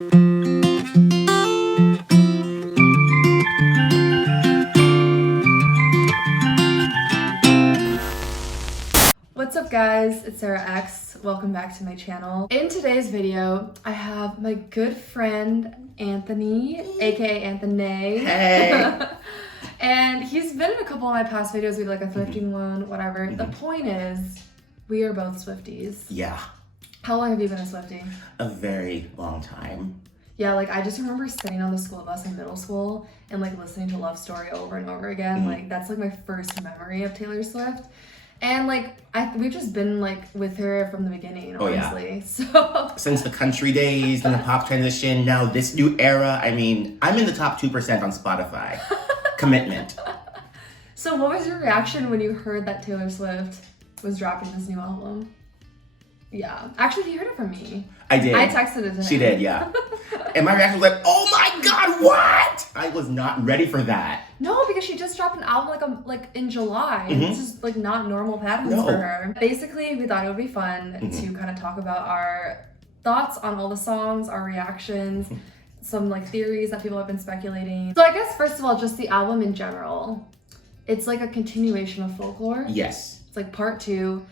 What's up guys, it's Sarah X. Welcome back to my channel. In today's video, I have my good friend Anthony, aka Anthony. Hey! And he's been in a couple of my past videos. We did like a thrifting one, whatever. The point is, we are both Swifties. Yeah. How long have you been a Swiftie? A very long time. Yeah, like I just remember sitting on the school bus in middle school and like listening to Love Story over and over again. Like that's like my first memory of Taylor Swift. And like we've just been like with her from the beginning, honestly. So since the country days, then the pop transition, now this new era. I mean, I'm in the top 2% on Spotify. Commitment. So what was your reaction when you heard that Taylor Swift was dropping this new album? Yeah, actually he heard it from me. I did. I texted it to him. She did, yeah. And my reaction was like, oh my god, what? I was not ready for that. No, because she just dropped an album like in July. And it's just like not normal patterns for her. Basically, we thought it would be fun to kind of talk about our thoughts on all the songs, our reactions, some like theories that people have been speculating. So I guess first of all, just the album in general. It's like a continuation of Folklore. Yes. It's like part 2.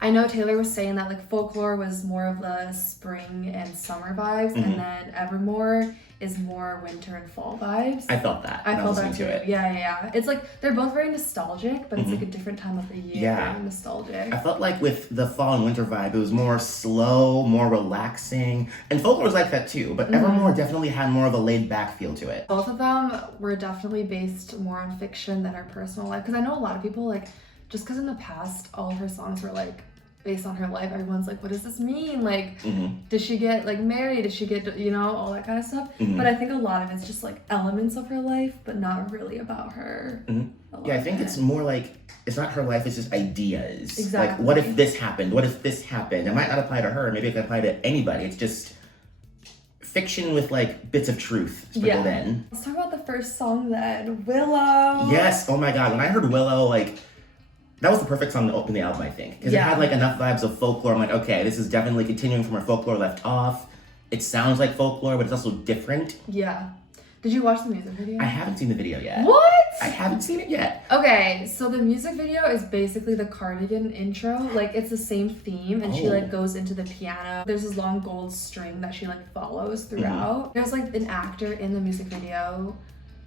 I know Taylor was saying that like Folklore was more of the spring and summer vibes, and then Evermore is more winter and fall vibes. I felt that. I felt that too. It. Yeah. It's like they're both very nostalgic, but it's like a different time of the year. Yeah. Very nostalgic. I felt like with the fall and winter vibe, it was more slow, more relaxing. And Folklore was like that too, but Evermore definitely had more of a laid back feel to it. Both of them were definitely based more on fiction than our personal life. Because I know a lot of people like, just because in the past all of her songs were like based on her life, everyone's like, what does this mean? Like, did she get like married? Did she get, you know, all that kind of stuff? But I think a lot of it's just like elements of her life, but not really about her. Yeah, I think it's more like, it's not her life, it's just ideas. Exactly. Like, what if this happened? What if this happened? It might not apply to her, maybe it can apply to anybody. It's just fiction with like bits of truth sprinkled in. Let's talk about the first song then, Willow. Yes, oh my god, when I heard Willow, like, that was the perfect song to open the album, I think. Because it had like enough vibes of Folklore. I'm like, okay, this is definitely continuing from where Folklore left off. It sounds like Folklore, but it's also different. Yeah. Did you watch the music video? I haven't seen the video yet. What? I haven't seen it yet. Okay, so the music video is basically the Cardigan intro. Like, it's the same theme, and she like goes into the piano. There's this long gold string that she like follows throughout. There's like an actor in the music video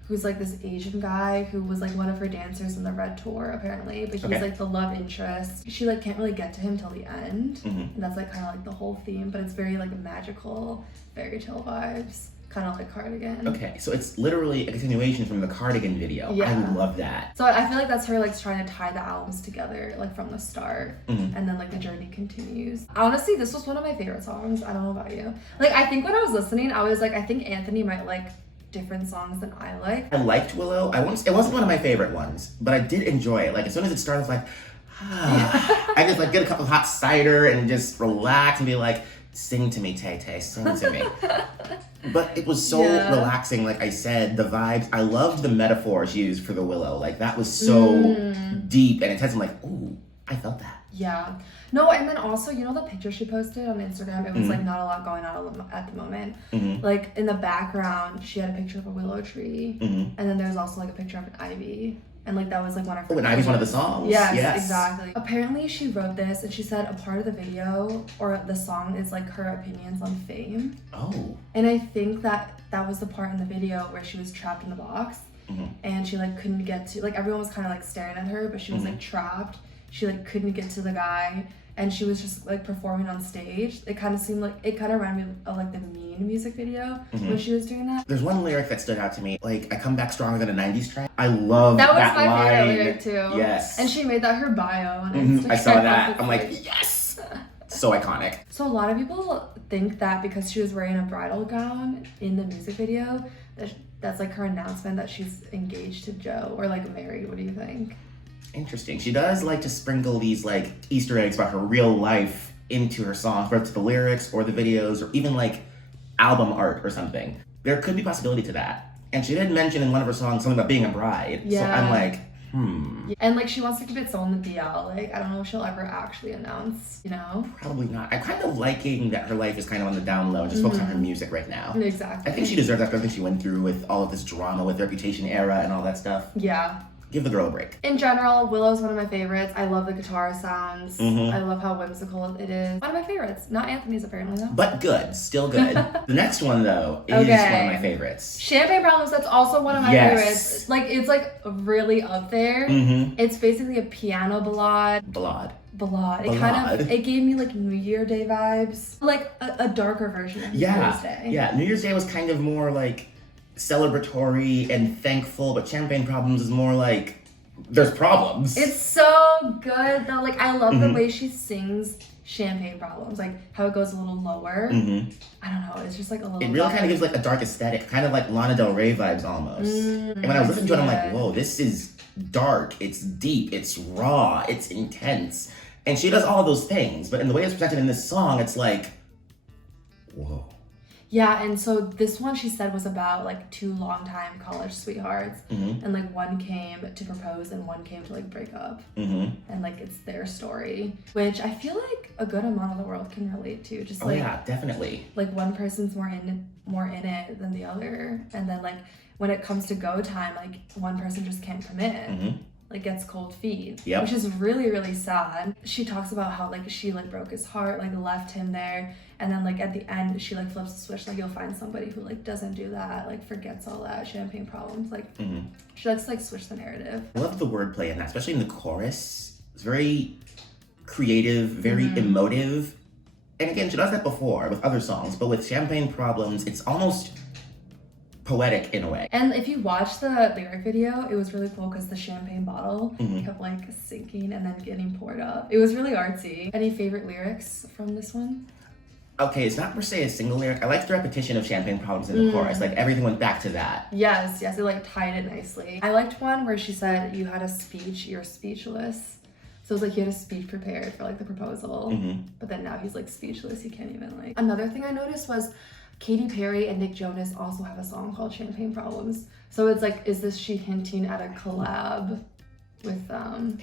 who's like this Asian guy who was like one of her dancers in the Red Tour apparently, but he's like the love interest. She like can't really get to him till the end, and that's like kind of like the whole theme, but it's very like magical fairy tale vibes, kind of like Cardigan. Okay, so it's literally a continuation from the Cardigan video. Yeah. I love that. So I feel like that's her like trying to tie the albums together like from the start, and then like the journey continues. Honestly, this was one of my favorite songs. I don't know about you. Like I think when I was listening, I was like, I think Anthony might like different songs than I like. I liked Willow. It wasn't one of my favorite ones, but I did enjoy it. Like as soon as it started, I was like, I just like get a cup of hot cider and just relax and be like, sing to me, Tay Tay, sing to me. But it was so relaxing, like I said, the vibes. I loved the metaphors used for the Willow. Like that was so deep and intense. I'm like, ooh, I felt that. Yeah. No, and then also, you know the picture she posted on Instagram? It was like not a lot going on at the moment. Like in the background, she had a picture of a willow tree, and then there's also like a picture of an ivy. And like that was like one of her. Oh, and Ivy's one of the songs. Yes, exactly. Apparently she wrote this and she said a part of the video or the song is like her opinions on fame. Oh. And I think that was the part in the video where she was trapped in the box and she like couldn't get to, like everyone was kind of like staring at her, but she was like trapped. She like couldn't get to the guy and she was just like performing on stage. It kind of seemed like, it kind of reminded me of like the Mean music video when she was doing that. There's one lyric that stood out to me, like I come back stronger than a 90s track. I love that was my line. favorite lyric too. Yes. And she made that her bio on Instagram. I saw that. I'm like, yes! So iconic. So a lot of people think that because she was wearing a bridal gown in the music video, that's like her announcement that she's engaged to Joe or like married. What do you think? Interesting. She does like to sprinkle these like Easter eggs about her real life into her songs, whether it's the lyrics or the videos or even like album art or something. There could be possibility to that. And she did mention in one of her songs something about being a bride. Yeah. So I'm like, And like she wants to keep it so in the DL. Like I don't know if she'll ever actually announce, you know? Probably not. I'm kind of liking that her life is kind of on the down low and just focus on her music right now. Exactly. I think she deserves after everything she went through with all of this drama with Reputation era and all that stuff. Yeah. Give the girl a break. In general, Willow's one of my favorites. I love the guitar sounds. I love how whimsical it is. One of my favorites. Not Anthony's apparently though. But good. Still good. The next one though is one of my favorites. Champagne Problems, that's also one of my favorites. Like it's like really up there. It's basically a piano ballad. It gave me like New Year Day vibes. Like a darker version of New Year's Day. Yeah, New Year's Day was kind of more like celebratory and thankful, but Champagne Problems is more like there's problems. It's so good though. Like I love the way she sings Champagne Problems, like how it goes a little lower. I don't know, it's just like a little. It really kind of gives like a dark aesthetic, kind of like Lana Del Rey vibes almost. And when I was listening to it, I'm like, whoa, this is dark, it's deep, it's raw, it's intense. And she does all of those things, but in the way it's presented in this song, it's like, whoa. Yeah, and so this one she said was about like two longtime college sweethearts, and like one came to propose and one came to like break up, and like it's their story, which I feel like a good amount of the world can relate to. Just like, yeah, definitely. Like one person's more in it than the other, and then like when it comes to go time, like one person just can't commit. Like gets cold feet, which is really, really sad. She talks about how like she like broke his heart, like left him there, and then like at the end she like flips the switch, like you'll find somebody who like doesn't do that, like forgets all that Champagne Problems. Like she likes to like switch the narrative. I love the wordplay in that, especially in the chorus. It's very creative, very emotive, and again she does that before with other songs, but with Champagne Problems it's almost poetic in a way. And if you watch the lyric video, it was really cool because the champagne bottle kept like sinking and then getting poured up. It was really artsy. Any favorite lyrics from this one? Okay, it's not per se a single lyric. I liked the repetition of Champagne Problems in the chorus. Like everything went back to that. Yes, it like tied it nicely. I liked one where she said, "You had a speech, you're speechless." So it was like he had a speech prepared for like the proposal, but then now he's like speechless. He can't even like. Another thing I noticed was Katy Perry and Nick Jonas also have a song called Champagne Problems. So it's like, is this she hinting at a collab with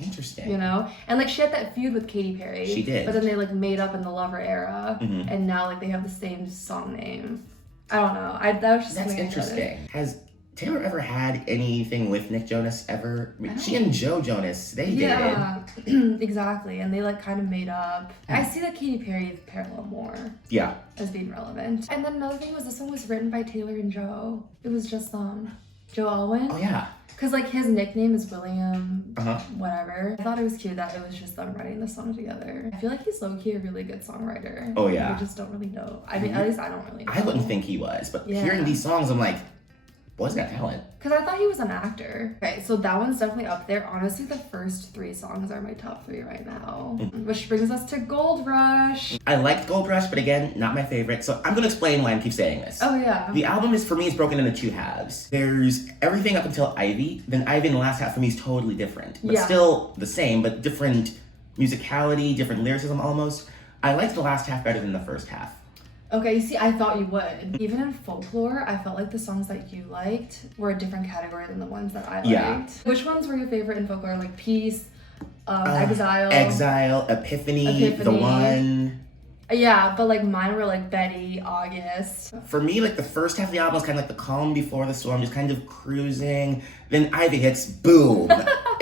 interesting, you know? And like she had that feud with Katy Perry. She did. But then they like made up in the Lover era, and now like they have the same song name. I don't know. That was just That's interesting. Has Taylor ever had anything with Nick Jonas ever? I mean, she and Joe Jonas, they did. Exactly. And they like kind of made up. I see that Katy Perry parallel more. Yeah. As being relevant. And then another thing was this one was written by Taylor and Joe. It was just Joe Alwyn. Oh yeah. Because like his nickname is William whatever. I thought it was cute that it was just them writing the song together. I feel like he's low-key a really good songwriter. Oh yeah. We just don't really know. I mean, at least I don't really know. I wouldn't think he was, but hearing these songs, I'm like, boy's got talent. Because I thought he was an actor. Okay, so that one's definitely up there. Honestly, the first three songs are my top three right now. Which brings us to Gold Rush. I liked Gold Rush, but again, not my favorite. So I'm gonna explain why I keep saying this. Oh yeah. The album is, for me, is broken into two halves. There's everything up until Ivy. Then Ivy in the last half for me is totally different. But still the same, but different musicality, different lyricism almost. I liked the last half better than the first half. Okay, you see, I thought you would. Even in folklore, I felt like the songs that you liked were a different category than the ones that I liked. Yeah. Which ones were your favorite in folklore? Like Peace, Exile, Epiphany, The One. Yeah, but like mine were like Betty, August. For me, like the first half of the album was kind of like the calm before the storm, just kind of cruising. Then Ivy hits, boom,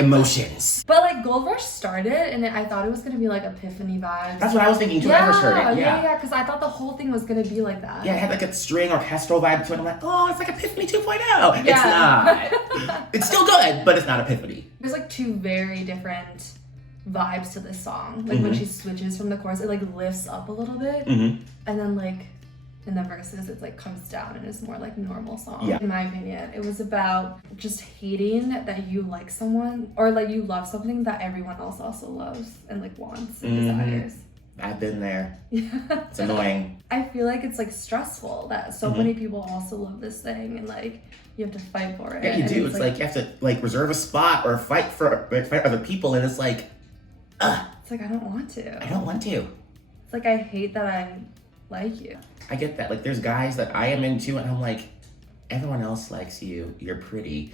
emotions. But like Gold Rush started, and I thought it was gonna be like Epiphany vibes. That's what I was thinking too when I first heard it. Yeah, because I thought the whole thing was gonna be like that. Yeah, it had like a string orchestral vibe to it. I'm like, oh, it's like Epiphany 2.0. Yeah. It's not. It's still good, but it's not Epiphany. There's like two very different vibes to this song. Like when she switches from the chorus, it like lifts up a little bit, and then like in the verses it's like comes down and is more like normal song. In my opinion, it was about just hating that you like someone or like you love something that everyone else also loves and like wants and desires. I've been there. It's annoying. I feel like it's like stressful that so many people also love this thing and like you have to fight for it. Yeah, you do. It's like you have to like reserve a spot or fight other people, and it's like, it's like I don't want to. I don't want to. It's like I hate that I like you. I get that. Like there's guys that I am into and I'm like, everyone else likes you. You're pretty.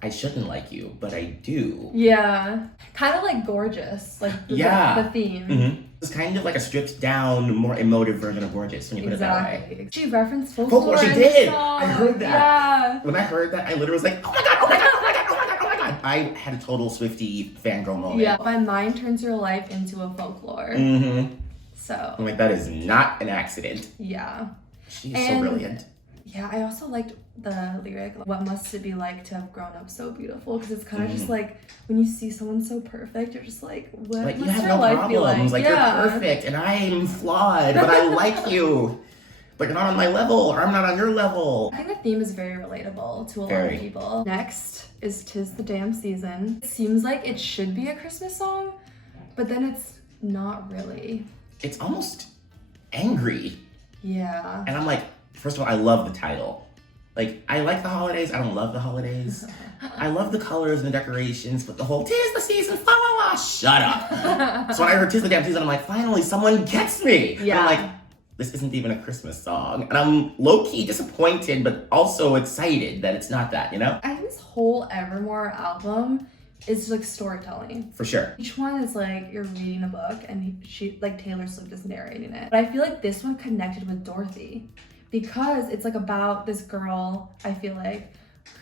I shouldn't like you, but I do. Yeah. Kind of like Gorgeous, like the theme. Mm-hmm. It's kind of like a stripped down, more emotive version of Gorgeous when you put it that way. She referenced folklore. She did. I heard that. Yeah. When I heard that, I literally was like, oh my god, oh my god, oh my god, oh my god, oh my god. I had a total Swiftie fangirl moment. Yeah. My mind turns your life into a folklore. Mm-hmm. So. I'm like, that is not an accident. Yeah. She's so brilliant. Yeah, I also liked the lyric, what must it be like to have grown up so beautiful? Because it's kind of just like, when you see someone so perfect, you're just like, what like, must you have your no life problems. be like? You're perfect, and I'm flawed, but I like you. But you're not on my level, or I'm not on your level. I think the theme is very relatable to a lot of people. Next is 'Tis the Damn Season. It seems like it should be a Christmas song, but then it's not really. It's almost angry. Yeah. And I'm like, first of all, I love the title. Like, I like the holidays. I don't love the holidays. I love the colors and the decorations, but the whole "'tis the season, fa la la," shut up. So when I heard "'tis the damn season," I'm like, finally, someone gets me. Yeah. And I'm like, this isn't even a Christmas song. And I'm low-key disappointed, but also excited that it's not that, you know? I think this whole Evermore album is like storytelling. For sure. Each one is like you're reading a book and she like Taylor Swift is narrating it. But I feel like this one connected with Dorothy because it's like about this girl, I feel like,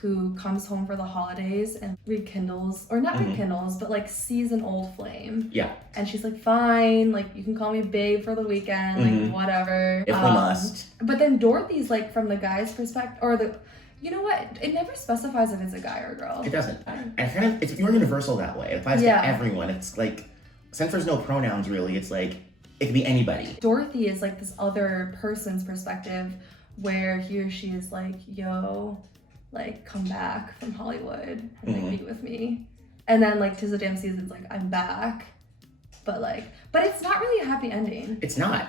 who comes home for the holidays and rekindles, or not rekindles, but like sees an old flame. Yeah. And she's like, fine, like you can call me babe for the weekend, like whatever. If we must. But then Dorothy's like from the guy's perspective, or the, you know what? It never specifies if it's a guy or a girl. It doesn't. And kind of, it's more universal that way. It applies to everyone. It's like, since there's no pronouns really, it's like, it could be anybody. Dorothy is like this other person's perspective where he or she is like, yo, like come back from Hollywood and like meet with me. And then like 'Tis the Damn Season's like, I'm back. But it's not really a happy ending. It's not.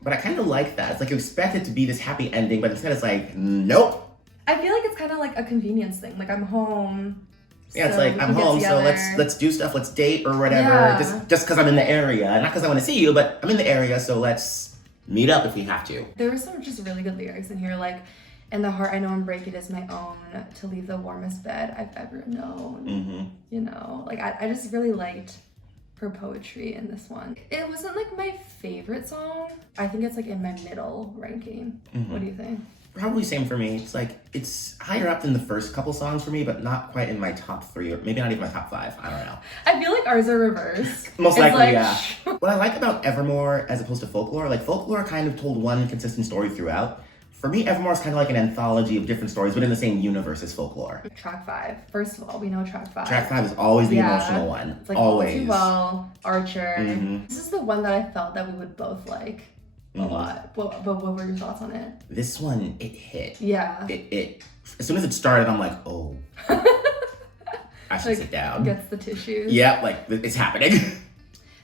But I kind of like that. It's like you expect it to be this happy ending, but instead it's like, nope. I feel like it's kind of like a convenience thing. Like I'm home. Yeah, it's like, I'm home, so let's do stuff, let's date or whatever. Yeah. Just because I'm in the area. Not because I want to see you, but I'm in the area, so let's meet up if we have to. There were some just really good lyrics in here, like, "And the heart I know and break it is my own, to leave the warmest bed I've ever known." You know, like I just really liked her poetry in this one. It wasn't like my favorite song. I think it's like in my middle ranking. What do you think? Probably same for me. It's like, it's higher up than the first couple songs for me, but not quite in my top 3, or maybe not even my top 5. I don't know. I feel like ours are reversed. Most likely, yeah. What I like about Evermore as opposed to Folklore, like Folklore kind of told one consistent story throughout. For me, Evermore is kind of like an anthology of different stories, but in the same universe as Folklore. Track 5. First of all, we know track 5. Track 5 is always the emotional one. It's like always. All Too Well, Archer. This is the one that I felt that we would both like a lot. But what were your thoughts on it? This one, it hit. Yeah. It as soon as it started, I'm like, oh. I should sit down. Gets the tissues. Yeah, like, it's happening.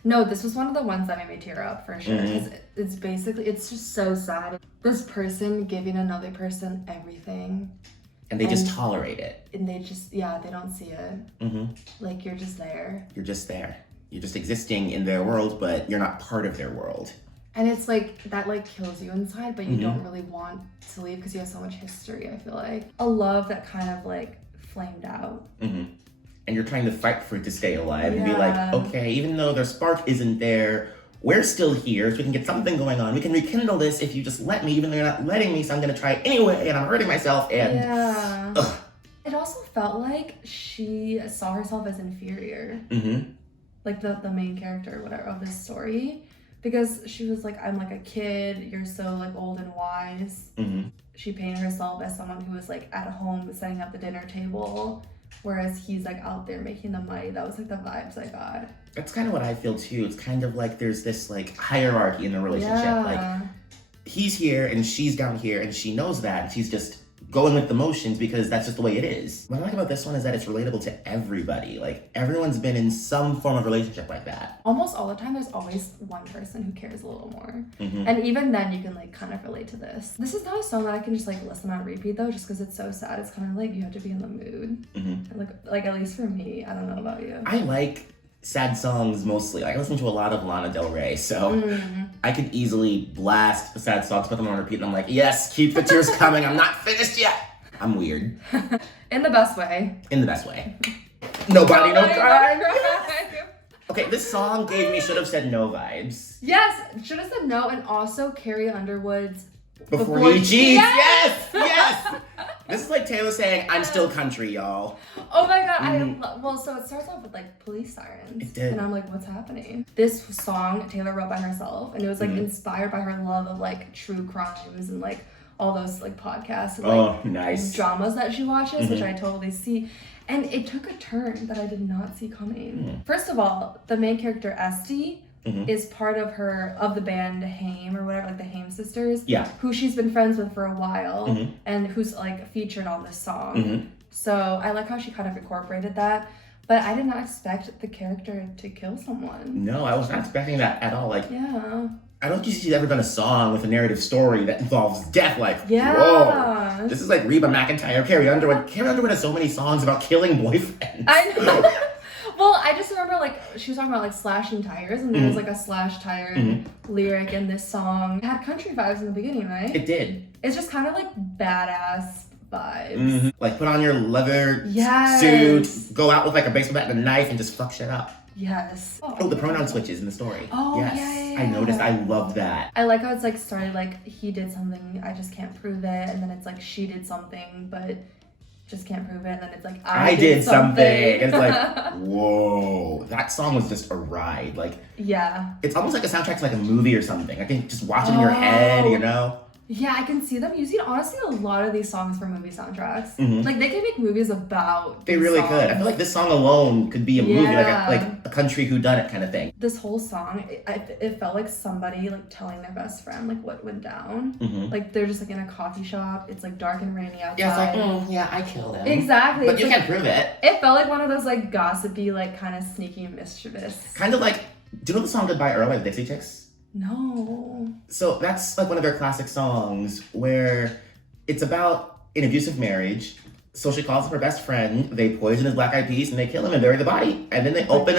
No, this was one of the ones that made me tear up for sure. Because it's basically, it's just so sad. This person giving another person everything. And they just tolerate it. And they just, they don't see it. Like, you're just there. You're just there. You're just existing in their world, but you're not part of their world. And it's like, that like kills you inside, but you don't really want to leave because you have so much history, I feel like. A love that kind of like flamed out. And you're trying to fight for it to stay alive and be like, okay, even though their spark isn't there, we're still here, so we can get something going on. We can rekindle this if you just let me, even though you're not letting me, so I'm gonna try anyway, and I'm hurting myself, and It also felt like she saw herself as inferior. Like the main character, whatever, of this story. Because she was like, I'm like a kid, you're so like old and wise. She painted herself as someone who was like at home setting up the dinner table, whereas he's like out there making the money. That was like the vibes I got. That's kind of what I feel too. It's kind of like there's this like hierarchy in the relationship. Like he's here and she's down here and she knows that, and she's just going with the motions because that's just the way it is. What I like about this one is that it's relatable to everybody. Like, everyone's been in some form of relationship like that. Almost all the time, there's always one person who cares a little more. And even then, you can like kind of relate to this. This is not a song that I can just like listen on repeat though, just because it's so sad. It's kind of like you have to be in the mood. Like at least for me, I don't know about you. I like sad songs mostly. Like, I listen to a lot of Lana Del Rey, so I could easily blast sad songs, put them on repeat, and I'm like, yes, keep the tears coming. I'm not finished yet. I'm weird. In the best way. In the best way. Nobody, no crime. Yes. Okay, this song gave me should have said no vibes. Yes, should have said no, and also Carrie Underwood's Before you cheat. Yes. This is like Taylor saying, I'm still country, y'all. Oh my god, well, so it starts off with like police sirens. It did. And I'm like, what's happening? This song Taylor wrote by herself, and it was like inspired by her love of like true crimes and like all those like podcasts and like nice. dramas that she watches, which I totally see. And it took a turn that I did not see coming. First of all, the main character Esty is part of the band Haim or whatever, like the Haim sisters. Yeah. Who she's been friends with for a while and who's like featured on this song. So I like how she kind of incorporated that. But I did not expect the character to kill someone. No, I was not expecting that at all. Like, Yeah. I don't think she's ever done a song with a narrative story that involves death. Like, Yeah. whoa. This is like Reba McEntire, Carrie Underwood. Carrie Underwood has so many songs about killing boyfriends. I know. Well, I just remember like she was talking about like slashing tires, and there was like a slash tire lyric in this song. It had country vibes in the beginning, right? It did. It's just kind of like badass vibes. Like, put on your leather Yes. suit, go out with like a baseball bat and a knife, and just fuck shit up. Yes. Oh, the pronoun switches in the story. Oh, yes. yeah. I noticed. I loved that. I like how it's like started like he did something, I just can't prove it, and then it's like she did something, but just can't prove it, and then it's like I did something. It's like, whoa. That song was just a ride. Like, yeah. it's almost like a soundtrack to like a movie or something. I think just watch it in your head, you know? Yeah, I can see them using honestly a lot of these songs for movie soundtracks. Like they can make movies about. They really songs. could. I feel like this song alone could be a movie, Yeah. like a country whodunit kind of thing. This whole song, it felt like somebody like telling their best friend like what went down. Like they're just like in a coffee shop. It's like dark and rainy outside. Yeah, it's like, yeah, I killed him. Exactly. But It's you like, can't prove it. It felt like one of those like gossipy, like kind of sneaky and mischievous. Kind of like, do you know the song Goodbye Earl by the Dixie Chicks? No. So that's like one of their classic songs where it's about an abusive marriage. So she calls up her best friend, they poison his black eyed peas and they kill him and bury the body. And then they open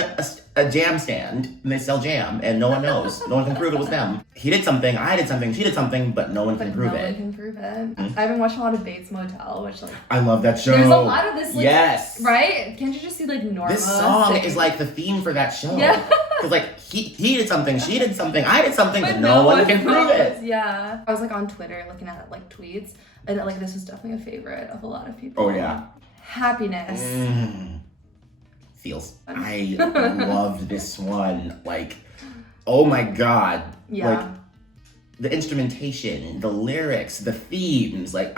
a jam stand and they sell jam and no one knows. No one can prove it was them. He did something, I did something, she did something, but no one can prove No it. one can prove it. I've been watching a lot of Bates Motel, which like I love that show. there's a lot of this like, yes. right? Can't you just see like Norma? This song sing? is like the theme for that show. Yeah. Because like he did something, she did something, I did something, but no one can prove it. Yeah. I was like on Twitter looking at like tweets, and like this was definitely a favorite of a lot of people. Oh yeah. Happiness. Feels. I loved this one. Like, oh my god. Yeah. Like the instrumentation, the lyrics, the themes. Like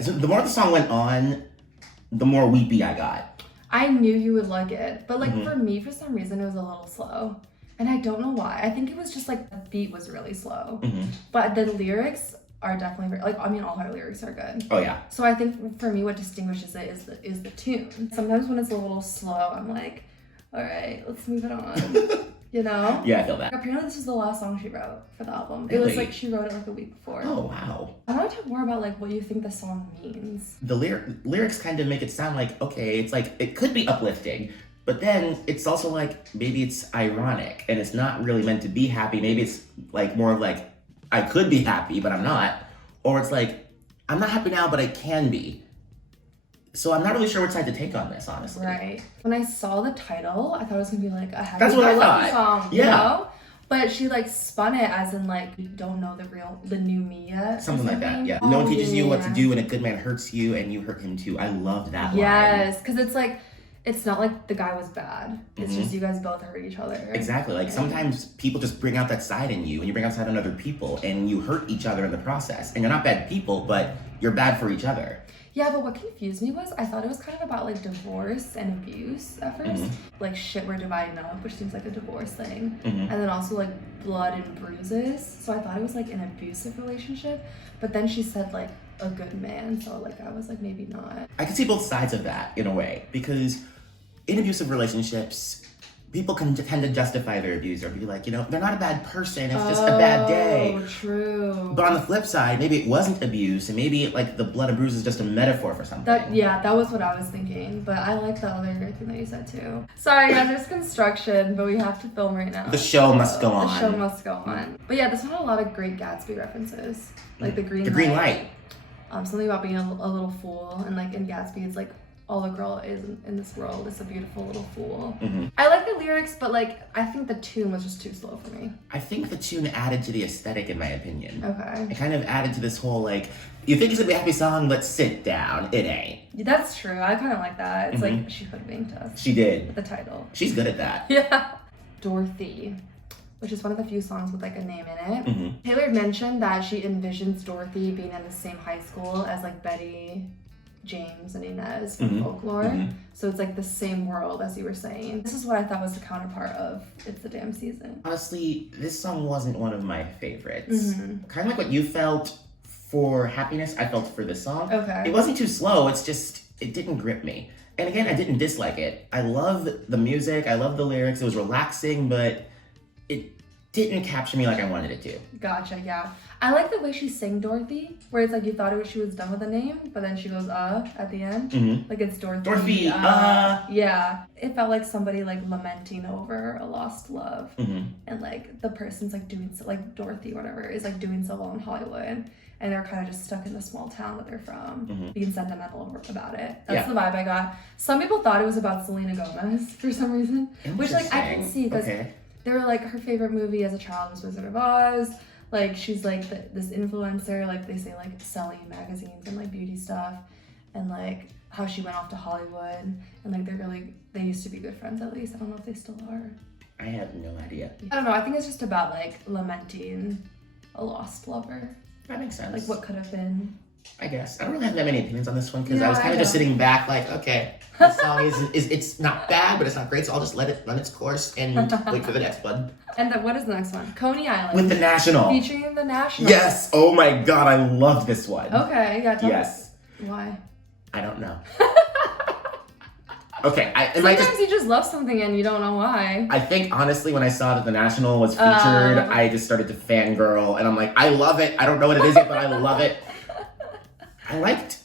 so the more the song went on, the more weepy I got. I knew you would like it, but like for me, for some reason, it was a little slow. And I don't know why. I think it was just like the beat was really slow. But the lyrics are definitely like, I mean, all her lyrics are good. Oh yeah. So I think for me, what distinguishes it is the tune. Sometimes when it's a little slow, I'm like, all right, let's move it on. You know? Yeah, I feel that. Apparently, this was the last song she wrote for the album. Really? It was like she wrote it like a week before. Oh wow. I want to talk more about like what you think the song means. The lyrics kind of make it sound like, okay, it's like it could be uplifting, but then it's also like maybe it's ironic and it's not really meant to be happy. Maybe it's like more of like I could be happy, but I'm not. Or it's like, I'm not happy now, but I can be. So I'm not really sure which side to take on this, honestly. Right. When I saw the title, I thought it was gonna be like a happy That's what I go-lucky thought. song, Yeah. you know? But she like spun it as in like you don't know the new me yet. or Something like that, yeah. Oh, No one teaches you what to yeah. do and a good man hurts you and you hurt him too. I love that line. Yes, because it's like it's not like the guy was bad. It's just you guys both hurt each other. Exactly. Like sometimes people just bring out that side in you and you bring out side in other people and you hurt each other in the process. And you're not bad people, but you're bad for each other. Yeah, but what confused me was I thought it was kind of about like divorce and abuse at first. Like shit, we're dividing up, which seems like a divorce thing. And then also like blood and bruises. So I thought it was like an abusive relationship. But then she said like a good man. So like I was like maybe not. I can see both sides of that in a way because in abusive relationships, people can tend to justify their abuser, be like, you know, they're not a bad person, it's just a bad day. Oh, true. But on the flip side, maybe it wasn't abuse, and maybe like the blood and bruise is just a metaphor for something. That was what I was thinking. But I like the other thing that you said too. Sorry guys, there's construction, but we have to film right now. The show must go on. The show must go on. But yeah, this one had a lot of great Gatsby references. Like the green light. Something about being a little fool, and like in Gatsby, it's like all a girl is in this world is a beautiful little fool. I like the lyrics, but like I think the tune was just too slow for me. I think the tune added to the aesthetic, in my opinion. Okay. It kind of added to this whole like, you think it's gonna be a happy song, let's sit down. It ain't. That's true. I kind of like that. It's like she hoodwinked us. She did. With the title. She's good at that. Yeah. Dorothy, which is one of the few songs with like a name in it. Taylor mentioned that she envisions Dorothy being in the same high school as like Betty, James, and Inez from Folklore. So it's like the same world as you were saying. This is what I thought was the counterpart of It's the Damn Season. Honestly, this song wasn't one of my favorites. Kind of like what you felt for Happiness, I felt for this song. Okay. It wasn't too slow, it's just, it didn't grip me. And again, I didn't dislike it. I love the music, I love the lyrics, it was relaxing, but it didn't capture me like I wanted it to. Gotcha, yeah. I like the way she sang Dorothy, where it's like you thought she was done with the name, but then she goes, at the end. Like it's Dorothy. Dorothy, Yeah. It felt like somebody like lamenting over a lost love. And like the person's like doing so, like Dorothy, whatever, is like doing so well in Hollywood. And they're kind of just stuck in the small town that they're from, being sentimental about it. That's the vibe I got. Some people thought it was about Selena Gomez for some reason, which like I can see because they were like her favorite movie as a child was Wizard of Oz. Like she's like this influencer, like they say like selling magazines and like beauty stuff, and like how she went off to Hollywood and like they used to be good friends at least. I don't know if they still are. I have no idea. I don't know. I think it's just about like lamenting a lost lover. That makes sense. Like what could have been. I guess. I don't really have that many opinions on this one because I was kind of just sitting back like, okay, this song is it's not bad, but it's not great, so I'll just let it run its course and wait for the next one. And then what is the next one? Coney Island. With the National. Featuring the National. Yes! Oh my god, I loved this one. Okay, yeah, tell me. Why? I don't know. Okay, sometimes you just love something and you don't know why. I think honestly when I saw that the National was featured, I just started to fangirl and I'm like, I love it. I don't know what it is yet, but I love it. I liked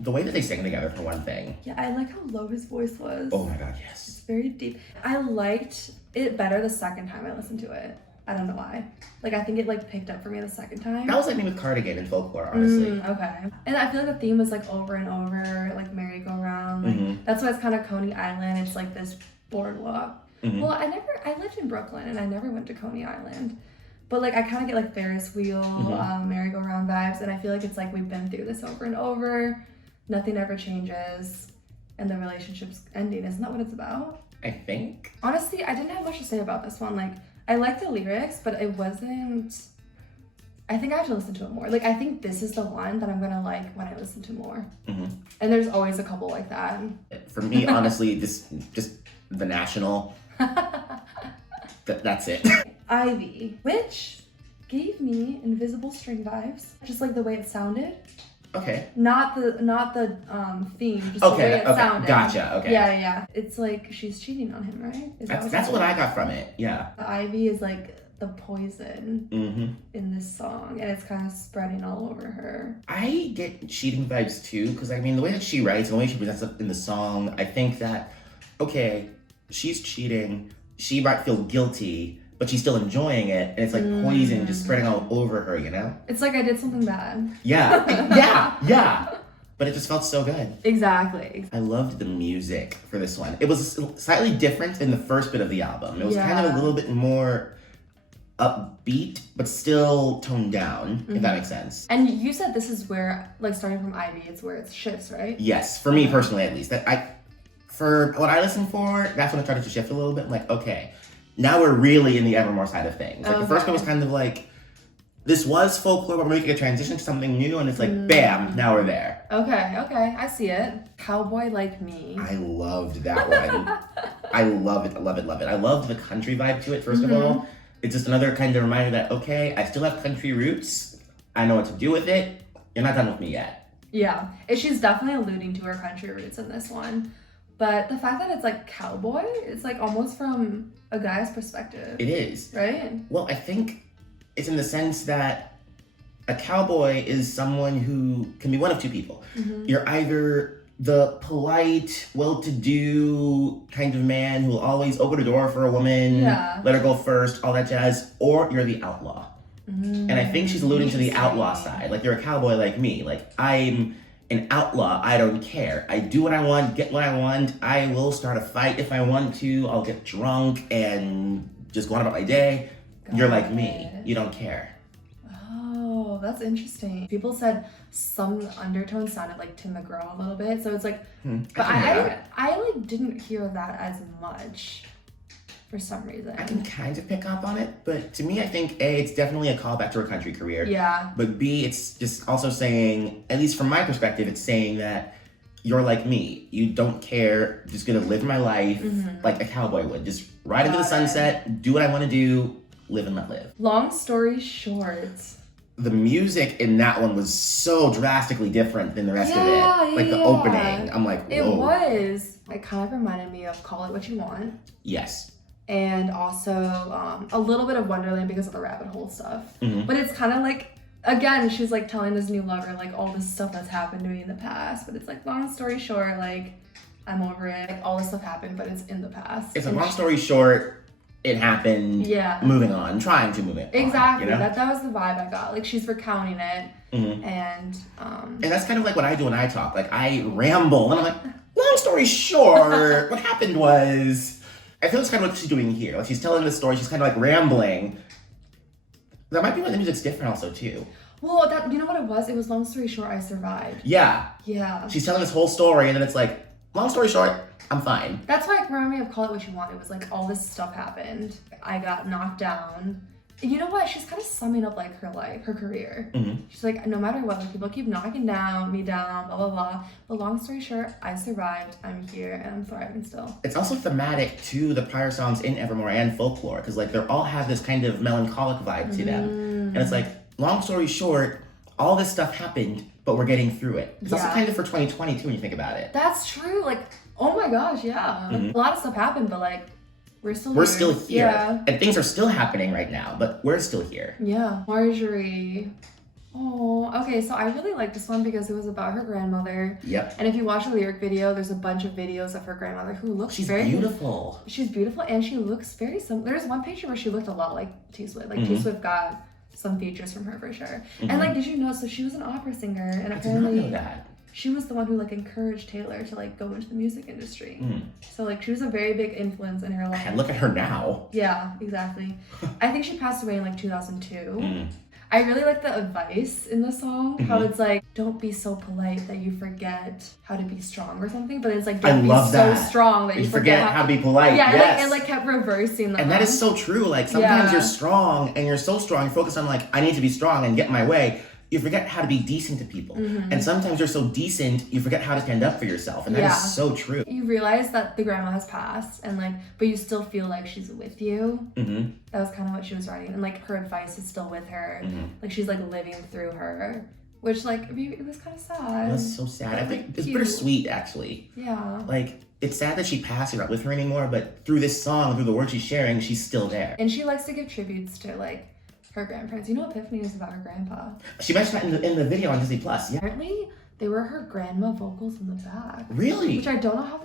the way that they sang together for one thing. Yeah, I like how low his voice was. Oh my god, yes. It's very deep. I liked it better the second time I listened to it. I don't know why. Like, I think it like picked up for me the second time. That was like me with Cardigan and Folklore, honestly. Okay. And I feel like the theme was like over and over, like merry-go-round. Like, that's why it's kind of Coney Island. It's like this boardwalk. Well, I lived in Brooklyn and I never went to Coney Island. But like I kind of get like Ferris wheel, merry-go-round vibes, and I feel like it's like we've been through this over and over. Nothing ever changes, and the relationship's ending. Isn't that what it's about? I think. Honestly, I didn't have much to say about this one. Like I liked the lyrics, but it wasn't. I think I have to listen to it more. Like I think this is the one that I'm gonna like when I listen to more. And there's always a couple like that. For me, honestly, this just the National. That's it. Ivy, which gave me Invisible String vibes, just like the way it sounded. Okay. Not the theme, just the way it sounded. Gotcha. Okay. Yeah. It's like she's cheating on him, right? That's what I got from it. Yeah. The Ivy is like the poison in this song, and it's kind of spreading all over her. I get cheating vibes too, because I mean the way that she writes and the way she presents it in the song, I think that okay, she's cheating. She might feel guilty, but she's still enjoying it, and it's like poison just spreading all over her, you know? It's like I did something bad. Yeah, yeah. But it just felt so good. Exactly. I loved the music for this one. It was slightly different than the first bit of the album. It was kind of a little bit more upbeat, but still toned down, if that makes sense. And you said this is where, like starting from Ivy, it's where it shifts, right? Yes, for me personally at least. For what I listen for, that's when it started to shift a little bit. I'm like, okay, now we're really in the Evermore side of things. Like the first one was kind of like, this was Folklore, but we're making a transition to something new, and it's like, bam, now we're there. Okay, I see it. Cowboy Like Me. I loved that one. I love it. I loved the country vibe to it, first of all. It's just another kind of reminder that, okay, I still have country roots. I know what to do with it. You're not done with me yet. Yeah, she's definitely alluding to her country roots in this one. But the fact that it's like cowboy, it's like almost from a guy's perspective. It is. Right? Well, I think it's in the sense that a cowboy is someone who can be one of two people. You're either the polite, well-to-do kind of man who will always open a door for a woman, let her go first, all that jazz, or you're the outlaw. And I think she's alluding to the outlaw side. Like, you're a cowboy like me. Like, I'm an outlaw. I don't care. I do what I want, get what I want. I will start a fight if I want to. I'll get drunk and just go on about my day. You're like me. You don't care. Oh, that's interesting. People said some undertones sounded like Tim McGraw a little bit, so it's like, but I like didn't hear that as much for some reason. I can kind of pick up on it, but to me, I think A, it's definitely a callback to her country career. Yeah. But B, it's just also saying, at least from my perspective, it's saying that you're like me. You don't care. Just gonna live my life like a cowboy would. Just ride into the sunset, do what I want to do, live and let live. Long story short, the music in that one was so drastically different than the rest of it. Like the opening, I'm like, whoa. It was. It kind of reminded me of Call It What You Want. Yes. And also a little bit of Wonderland because of the rabbit hole stuff. But it's kind of like, again, she's like telling this new lover like all this stuff that's happened to me in the past. But it's like, long story short, like I'm over it. Like all this stuff happened, but it's in the past. It's a long story short. It happened. Yeah. Moving on, trying to move it. Exactly. On, you know? That was the vibe I got. Like she's recounting it, and that's kind of like what I do when I talk. Like I ramble, and I'm like, long story short, what happened was. I feel it's kind of what she's doing here. Like she's telling the story. She's kind of like rambling. That might be why the music's different, also too. Well, that you know what it was? It was long story short, I survived. Yeah. Yeah. She's telling this whole story, and then it's like, long story short, I'm fine. That's why it reminded me of Call It What You Want. It was like all this stuff happened. I got knocked down. And you know what? She's kind of summing up like her life, her career. She's like, no matter what, like, people keep knocking me down, blah, blah, blah. But long story short, I survived. I'm here and I'm thriving still. It's also thematic to the prior songs in Evermore and Folklore, because like they all have this kind of melancholic vibe to them. And it's like, long story short, all this stuff happened, but we're getting through it. It's also kind of for 2020 too when you think about it. That's true. Like, oh my gosh, yeah. A lot of stuff happened, but like, we're still here. Yeah. And things are still happening right now, but we're still here. Yeah. Marjorie. Oh, okay. So I really like this one because it was about her grandmother. Yep. And if you watch the lyric video, there's a bunch of videos of her grandmother who looks very beautiful. She's beautiful and she looks very similar. There's one picture where she looked a lot like T Swift. Like T Swift got some features from her for sure. And like, did you know? So she was an opera singer, and apparently I did not know that. She was the one who like encouraged Taylor to like go into the music industry. So like she was a very big influence in her life. And look at her now. Yeah, exactly. I think she passed away in like 2002. I really like the advice in the song, how it's like, don't be so polite that you forget how to be strong or something, but it's like, don't be so strong that you forget how to be polite. Yeah, yes. and like kept reversing them. And that is so true. Like sometimes you're strong and you're so strong, you focus on like, I need to be strong and get my way. You forget how to be decent to people. And sometimes you're so decent, you forget how to stand up for yourself. And that is so true. You realize that the grandma has passed and like, but you still feel like she's with you. That was kind of what she was writing. And like her advice is still with her. Like she's like living through her, which like, it was kind of sad. It was so sad. I think it's bittersweet actually. Yeah. Like, it's sad that she passed, you're not with her anymore, but through this song, through the words she's sharing, she's still there. And she likes to give tributes to like, her grandparents. You know Epiphany is about her grandpa. She mentioned that in the video on Disney Plus. Yeah. Apparently, they were her grandma vocals in the back. Really? Which I don't know how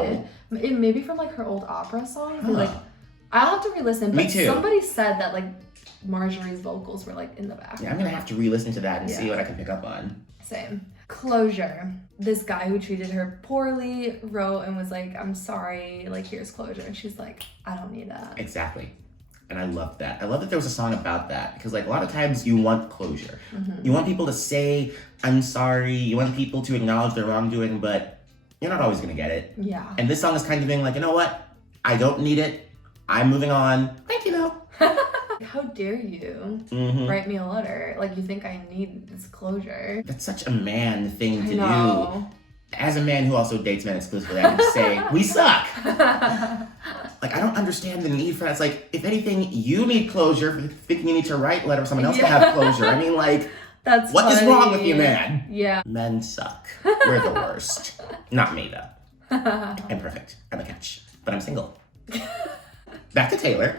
they did. It may be from like her old opera songs. Like, I'll have to re-listen. But Me too. Somebody said that like Marjorie's vocals were like in the back. Yeah, I'm gonna have to re-listen to that and see what I can pick up on. Same. Closure. This guy who treated her poorly wrote and was like, I'm sorry, like here's closure. And she's like, I don't need that. Exactly. And I love that. I love that there was a song about that because like a lot of times you want closure. You want people to say, I'm sorry. You want people to acknowledge their wrongdoing, but you're not always gonna get it. Yeah. And this song is kind of being like, you know what? I don't need it. I'm moving on. Thank you though. How dare you write me a letter? Like you think I need this closure. That's such a man thing to do. As a man who also dates men exclusively, I would say, we suck. Like, I don't understand the need for that. It's like, if anything, you need closure for thinking you need to write a letter for someone else to have closure. I mean, like, that's what is wrong with you, man? Yeah. Men suck. We're the worst. Not me, though. I'm perfect. I'm a catch. But I'm single. Back to Taylor.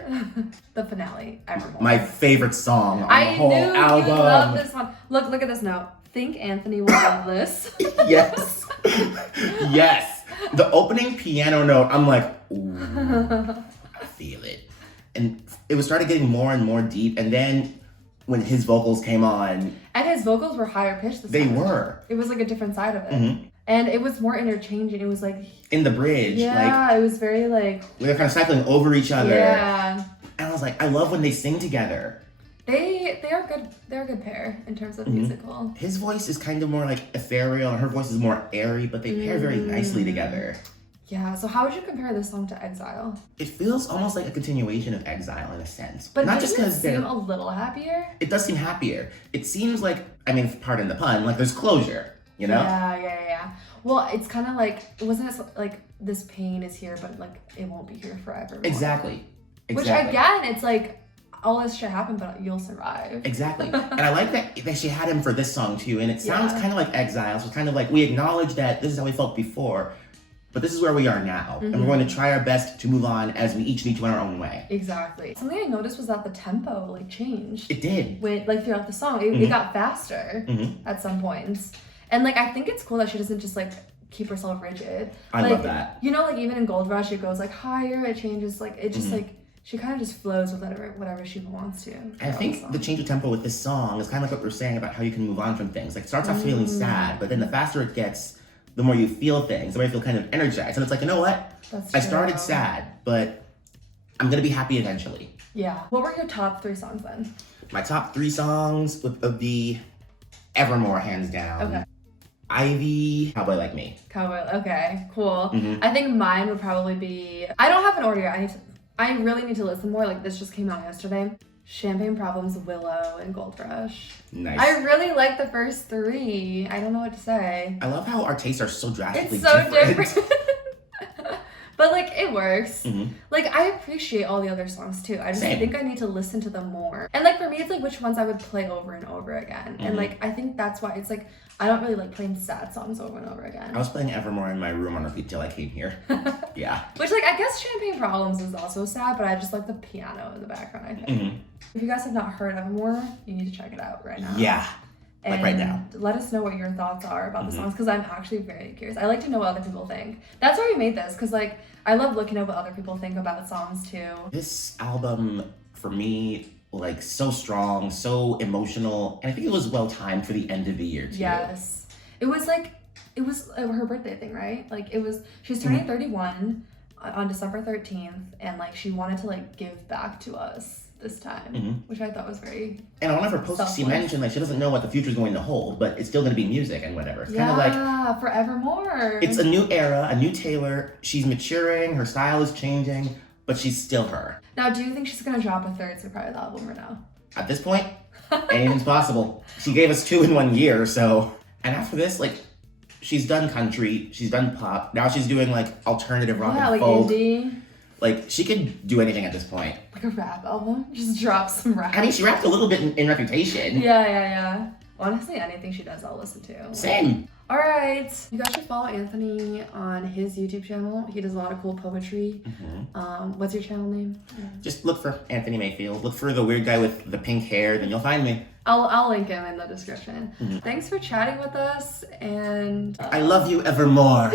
The finale, Evermore. My favorite song on the whole album. You love this one. Look at this note. Think Anthony will love this. Yes. Yes. The opening piano note, I'm like, ooh, I feel it. And it was started getting more and more deep. And then when his vocals came on. And his vocals were higher pitched this They time. were. It was like a different side of it. Mm-hmm. And it was more interchanging. It was like... In the bridge. Yeah, it was very like... They're kind of cycling over each other. Yeah. And I was like, I love when they sing together. They are good. They're a good pair in terms of musical. His voice is kind of more like ethereal, and her voice is more airy, but they pair very nicely together. Yeah, so how would you compare this song to Exile? It feels almost like a continuation of Exile in a sense. But not just doesn't it because they're... seem a little happier? It does seem happier. It seems like, I mean, pardon the pun, like there's closure, you know? Yeah. Well, it's kind of like, wasn't it like, this pain is here, but like, it won't be here forever. Exactly. Which again, it's like, all this shit happened, but you'll survive. Exactly. And I like that she had him for this song too, and it sounds kind of like Exile, so it's kind of like we acknowledge that this is how we felt before, but this is where we are now, and we're going to try our best to move on as we each need to in our own way. Exactly. Something I noticed was that the tempo like changed. It did. Like throughout the song, it got faster at some points, and like I think it's cool that she doesn't just like keep herself rigid. I love that. You know, like even in Gold Rush, it goes like higher, it changes, like it just like. She kind of just flows with whatever she wants to. I think the change of tempo with this song is kind of like what we're saying about how you can move on from things. Like, it starts off feeling sad, but then the faster it gets, the more you feel things, the more you feel kind of energized. And it's like, you know what? I started sad, but I'm going to be happy eventually. Yeah. What were your top 3 songs then? My top 3 songs would be Evermore, hands down. Okay. Ivy, Cowboy Like Me. Cowboy, okay, cool. I think mine would probably be, I don't have an order yet. I really need to listen more. Like, this just came out yesterday. Champagne Problems, Willow, and Gold Rush. Nice. I really like the first 3. I don't know what to say. I love how our tastes are so drastically different. But, like, it works. Like, I appreciate all the other songs, too. I just think I need to listen to them more. And, like, for me, it's, like, which ones I would play over and over again. And, like, I think that's why it's, like, I don't really like playing sad songs over and over again. I was playing Evermore in my room on repeat till I came here. Yeah. Which, like, I guess Champagne Problems is also sad, but I just like the piano in the background, I think. If you guys have not heard Evermore, you need to check it out right now. Yeah. And like right now. Let us know what your thoughts are about the songs, because I'm actually very curious. I like to know what other people think. That's why we made this, because, like, I love looking at what other people think about songs, too. This album, for me, like, so strong, so emotional, and I think it was well timed for the end of the year too. Yes, it was her birthday thing, right? Like she's turning 31 on December 13th, and like she wanted to like give back to us this time, which I thought was very. And on one of her posts, she mentioned like she doesn't know what the future is going to hold, but it's still going to be music and whatever. It's kind of like forevermore. It's a new era, a new Taylor. She's maturing, her style is changing, but she's still her. Now, do you think she's gonna drop a 3rd surprise album or no? At this point, anything's possible. She gave us 2 in 1 year, so. And after this, like, she's done country, she's done pop. Now she's doing like alternative rock and folk. Indie. Like, she could do anything at this point. Like a rap album? Just drop some rap. I mean, she rapped a little bit in Reputation. Yeah. Honestly, anything she does, I'll listen to. Same. All right, you guys should follow Anthony on his YouTube channel. He does a lot of cool poetry. What's your channel name? Just look for Anthony Mayfield. Look for the weird guy with the pink hair, then you'll find me. I'll link him in the description. Thanks for chatting with us, and I love you evermore.